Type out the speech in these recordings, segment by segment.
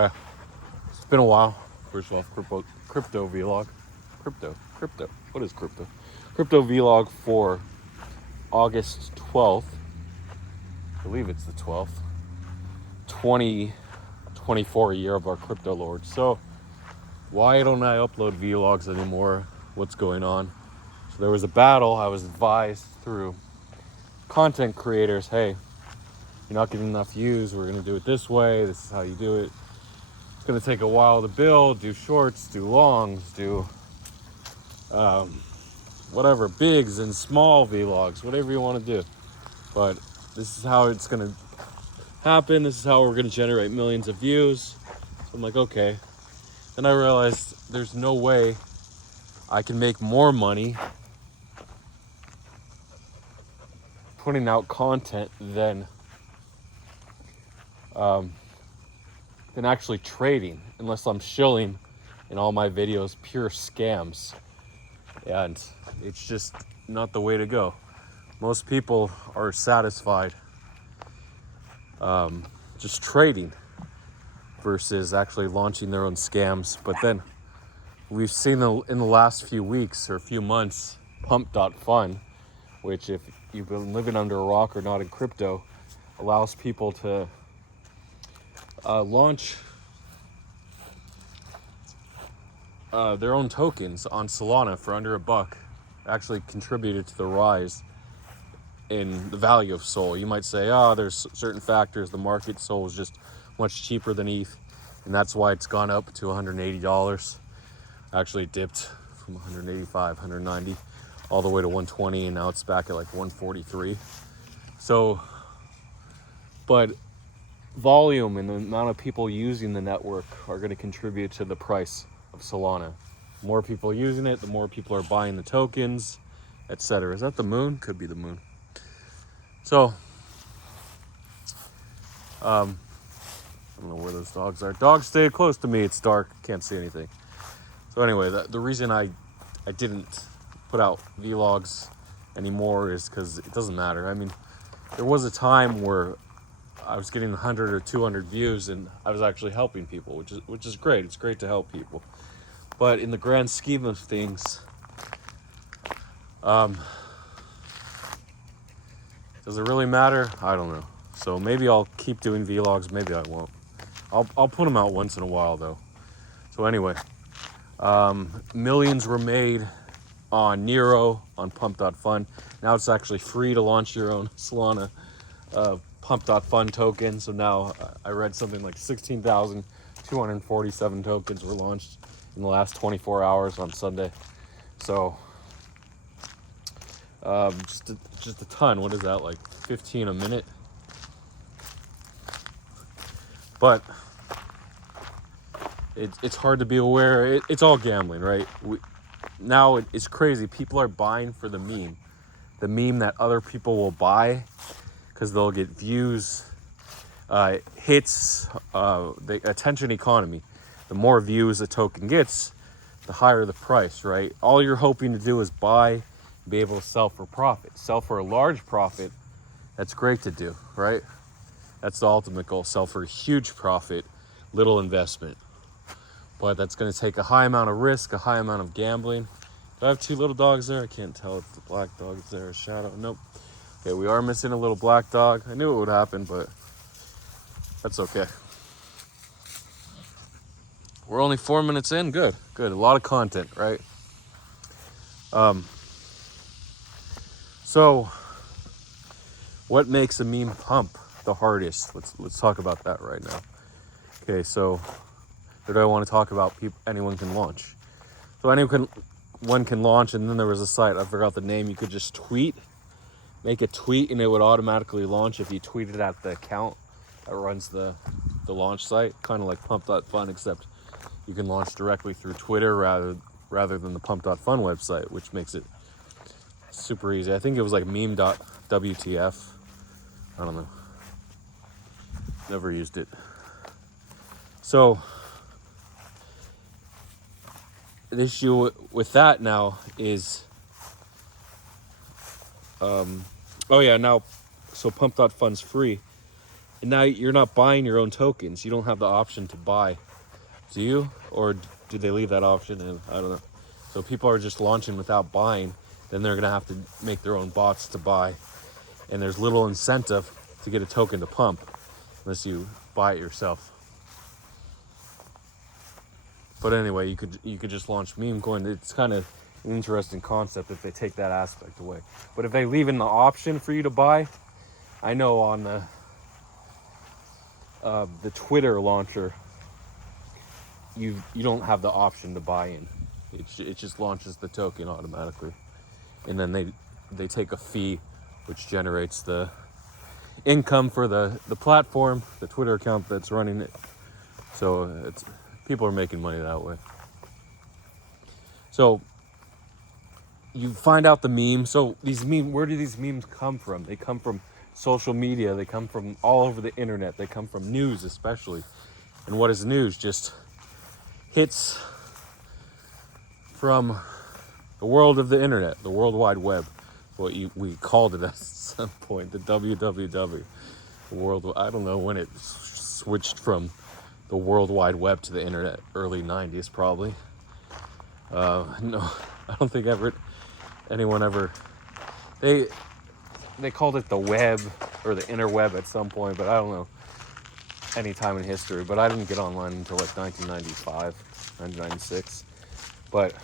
Okay. It's been a while. First off, crypto vlog. Crypto. What is crypto? Crypto vlog for August 12th. I believe it's the 12th. 2024, year of our crypto lord. So, why don't I upload vlogs anymore? What's going on? So, there was a battle. I was advised through content creators, hey, you're not getting enough views. We're going to do it this way. This is how you do it. It's going to take a while to build, do shorts, do longs, do whatever, bigs and small vlogs, whatever you want to do. But this is how it's going to happen. This is how we're going to generate millions of views. So I'm like, okay. Then I realized there's no way I can make more money putting out content than actually trading, unless I'm shilling in all my videos pure scams. And it's just not the way to go. Most people are satisfied just trading versus actually launching their own scams. But then we've seen in the last few weeks or few months, pump.fun, which if you've been living under a rock or not in crypto, allows people to launch their own tokens on Solana for under $1. Actually contributed to the rise in the value of Sol. You might say, there's certain factors. The market Sol is just much cheaper than ETH, and that's why it's gone up to $180. Actually dipped from 185, 190, all the way to 120, and now it's back at like 143. So, but volume and the amount of people using the network are going to contribute to the price of Solana. The more people using it, the more people are buying the tokens, etc. Is that the moon? Could be the moon. So, I don't know where those dogs are. Dogs stay close to me. It's dark. Can't see anything. So anyway, the reason I didn't put out vlogs anymore is because it doesn't matter. I mean, there was a time where I was getting 100 or 200 views and I was actually helping people, which is great. It's great to help people. But in the grand scheme of things, does it really matter? I don't know. So maybe I'll keep doing vlogs. Maybe I won't. I'll put them out once in a while though. So anyway, millions were made on Nero, on pump.fun. Now it's actually free to launch your own Solana pump.fun token. So now I read something like 16,247 tokens were launched in the last 24 hours on Sunday. So just a ton. What is that, like 15 a minute? But it's hard to be aware. It's all gambling, right? Now it's crazy. People are buying for the meme that other people will buy because they'll get views, hits, the attention economy. The more views a token gets, the higher the price, right? All you're hoping to do is buy, be able to sell for profit. Sell for a large profit, that's great to do, right? That's the ultimate goal. Sell for a huge profit, little investment. But that's going to take a high amount of risk, a high amount of gambling. Do I have two little dogs there? I can't tell if the black dog is there, a shadow. Nope. Okay, we are missing a little black dog. I knew it would happen, but that's okay. We're only 4 minutes in. Good. A lot of content, right? So, what makes a meme pump the hardest? Let's talk about that right now. Okay, so what do I want to talk about? Anyone can launch. So one can launch, and then there was a site, I forgot the name. You could just make a tweet, and it would automatically launch if you tweeted at the account that runs the launch site, kind of like pump.fun, except you can launch directly through Twitter rather than the pump.fun website, which makes it super easy. I think it was like meme.wtf. I don't know. Never used it. So the issue with that now is, so pump.fun's free. And now you're not buying your own tokens. You don't have the option to buy, do you? Or do they leave that option in? I don't know. So people are just launching without buying. Then they're going to have to make their own bots to buy. And there's little incentive to get a token to pump unless you buy it yourself. But anyway, you could just launch Memecoin. It's kind of an interesting concept if they take that aspect away. But if they leave in the option for you to buy, I know on the Twitter launcher, you don't have the option to buy in. It just launches the token automatically, and then they take a fee, which generates the income for the platform, the Twitter account that's running it. So people are making money that way. So you find out the meme. So where do these memes come from? They come from social media. They come from all over the internet. They come from news, especially. And what is news? Just hits from the world of the internet, the World Wide Web. What we called it at some point, the WWW. I don't know when it switched from the World Wide Web to the internet, early 90s probably. No, I don't think anyone ever, they called it the web or the interweb at some point, but I don't know any time in history. But I didn't get online until like 1995, 1996. But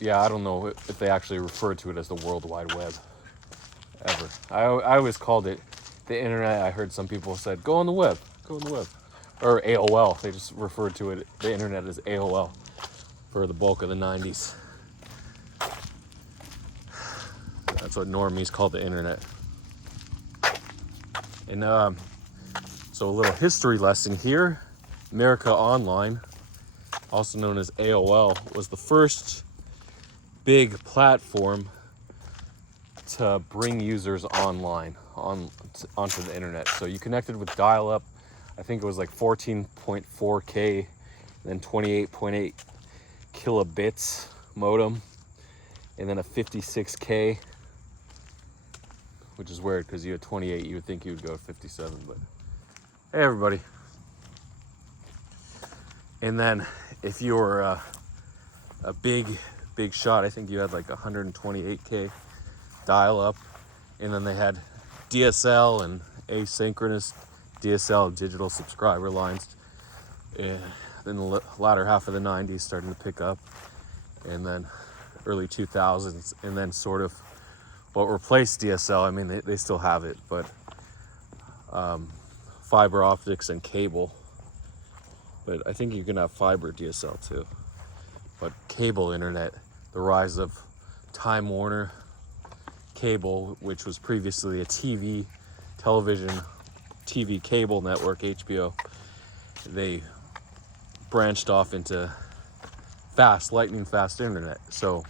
yeah, I don't know if they actually referred to it as the World Wide Web ever. I always called it the internet. I heard some people said, go on the web. Or AOL. They just referred to it, the internet, as AOL for the bulk of the 90s. That's what normies call the internet. And so a little history lesson here. America Online, also known as AOL, was the first big platform to bring users online onto the internet. So you connected with dial-up. I think it was like 14.4K, then 28.8 kilobits modem, and then a 56K, which is weird because you had 28. You would think you would go to 57, but hey, everybody. And then if you were a big shot, I think you had like 128K dial-up, and then they had DSL and asynchronous DSL, digital subscriber lines. Then the latter half of the 90s starting to pick up, and then early 2000s, and then sort of what replaced DSL. I mean, they still have it, but fiber optics and cable. But I think you can have fiber DSL too. But cable internet, the rise of Time Warner Cable, which was previously a TV cable network, HBO, they branched off into lightning fast internet. So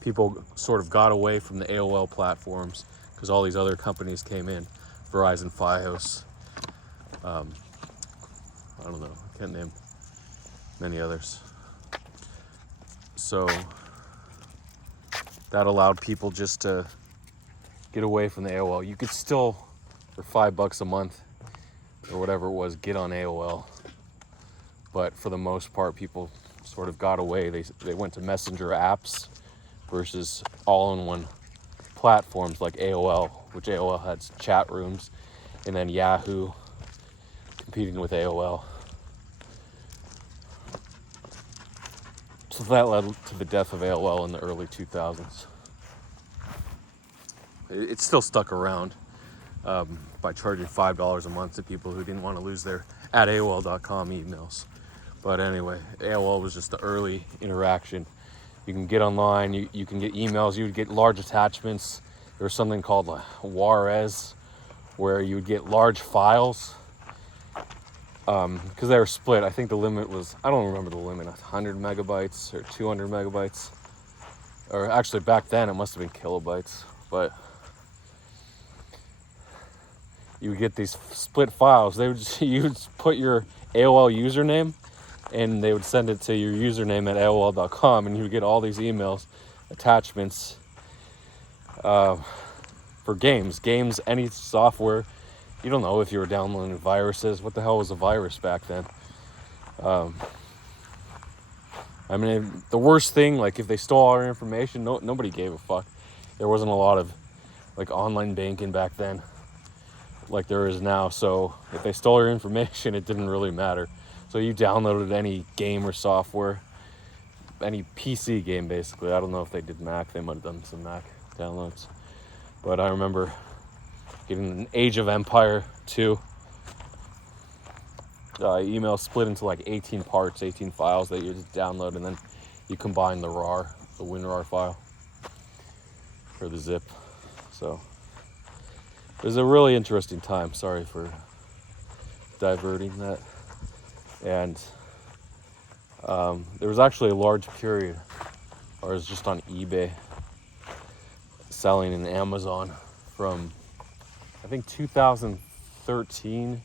people sort of got away from the AOL platforms because all these other companies came in, Verizon, Fios, I don't know, I can't name many others. So that allowed people just to get away from the AOL. You could still, for $5 a month or whatever it was, get on AOL. But for the most part, people sort of got away. They went to messenger apps versus all-in-one platforms like AOL, which AOL had chat rooms, and then Yahoo competing with AOL. So that led to the death of AOL in the early 2000s. It's still stuck around by charging $5 a month to people who didn't want to lose their @AOL.com emails. But anyway, AOL was just the early interaction. You can get online, you can get emails, you would get large attachments. There was something called Juarez, where you would get large files. Because they were split. I think the limit was, I don't remember the limit, 100 megabytes or 200 megabytes. Or actually back then it must have been kilobytes. But you would get these split files. You would put your AOL username, and they would send it to your username at AOL.com, and you would get all these emails, attachments, for games. Games, any software. You don't know if you were downloading viruses. What the hell was a virus back then? I mean, the worst thing, like if they stole our information, nobody gave a fuck. There wasn't a lot of like online banking back then like there is now. So if they stole your information, it didn't really matter. So you downloaded any game or software, any PC game basically. I don't know if they did Mac. They might have done some Mac downloads. But I remember getting an Age of Empire 2. Email split into like 18 parts, 18 files that you just download, and then you combine the RAR, the WinRAR file, or the zip. So it was a really interesting time. Sorry for diverting that. And there was actually a large period where I was just on eBay selling in Amazon from I think 2013.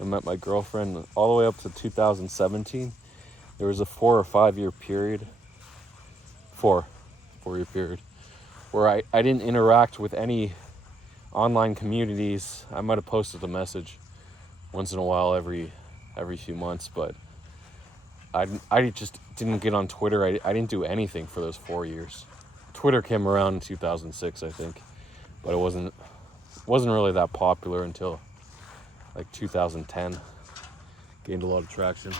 I met my girlfriend all the way up to 2017. There was a 4 or 5 year period, 4-year period, where I didn't interact with any online communities. I might have posted a message once in a while every few months, but I just didn't get on Twitter. I didn't do anything for those 4 years. Twitter came around in 2006, I think, but it wasn't really that popular until like 2010. Gained a lot of traction.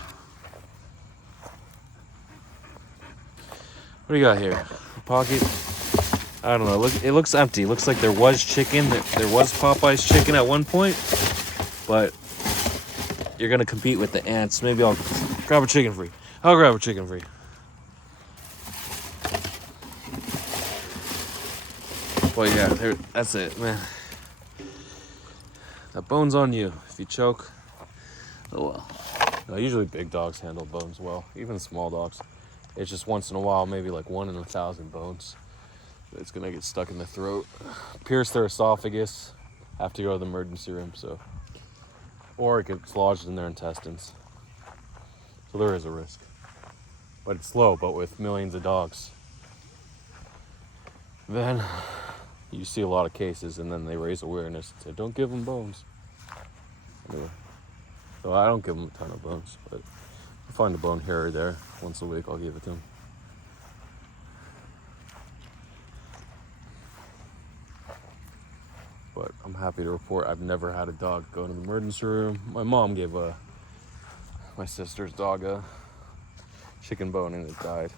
What do you got here? Pocket? I don't know. It looks empty. It looks like there was chicken. There was Popeye's chicken at one point, but you're gonna compete with the ants. Maybe I'll grab a chicken free. I'll grab a chicken free. But yeah, that's it, man. That bone's on you. If you choke, oh well. No, usually big dogs handle bones well, even small dogs. It's just once in a while, maybe like 1 in 1,000 bones. It's gonna get stuck in the throat, pierce their esophagus, have to go to the emergency room. So, or it gets lodged in their intestines. So there is a risk, but it's low. But with millions of dogs, then you see a lot of cases, and then they raise awareness and say, don't give them bones. Anyway, so I don't give them a ton of bones, but if I find a bone here or there once a week, I'll give it to them. But I'm happy to report I've never had a dog go to the emergency room. My mom gave my sister's dog a chicken bone and it died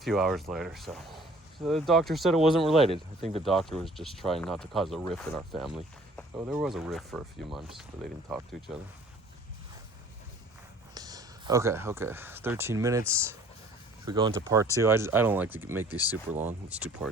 a few hours later. So the doctor said it wasn't related. I think the doctor was just trying not to cause a rift in our family. So there was a rift for a few months, but they didn't talk to each other. Okay. 13 minutes. If we go into part 2, I don't like to make these super long. Let's do part